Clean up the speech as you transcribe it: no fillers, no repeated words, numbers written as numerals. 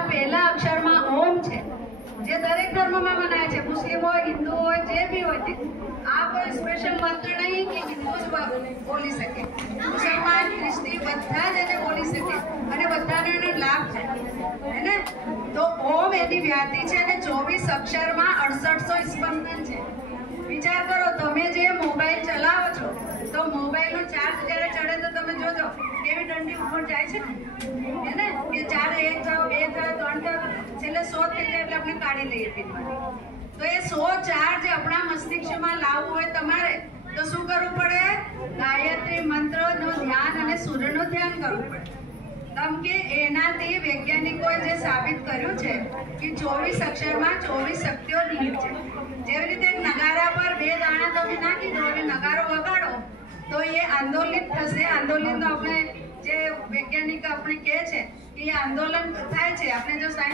એના પહેલા અક્ષરમાં ઓમ છે, જે દરેક ધર્મમાં મનાય છે, મુસ્લિમ હોય, હિન્દુ હોય, જે બી હોય તે. આ કોઈ સ્પેશિયલ મંત્ર નહીં કે હિન્દુ જ બોલી શકે, મુસલમાન, ખ્રિસ્તી બધા જ એને બોલી શકે અને બધાને એનો લાભ થાય હે ને. તો ઓમ એની વ્યાધિ છે અને 24 અક્ષરમાં 6800 સ્પંદન છે. વિચાર કરો, તમે જે મોબાઈલ ચલાવો છો તો મોબાઈલનો ચાર્જ જ્યારે ચડે તો તમે જોજો કેવી ઠંડી ઉપર જાય છે હે ને, કે ચાર્જ 1 થયો, 2 થયો, 3 થયો, છેલ્લે 100 થઈ જાય એટલે આપણે કાઢી લઈએ પીનમાંથી. તો એ 100 ચાર્જ આપણા મસ્તિષ્કમાં લાવવું હોય તમારે તો શું કરવું પડે? ગાયત્રી મંત્રનું ધ્યાન અને સૂર્યનું ધ્યાન કરવું પડે. કેમ કે એનાથી વૈજ્ઞાનિકોએ જે સાબિત કર્યું છે કે 24 અક્ષરમાં 24 શક્તિઓ નિહિત છે. જેવી રીતે નગારા પર 2 દાણા તમે નાખી દો અને નગારો વગાડો તો એ આંદોલિત થશે. આંદોલનનો આપણે જે વૈજ્ઞાનિક આપણે કહે છે કે એ આંદોલન થાય છે, આપણે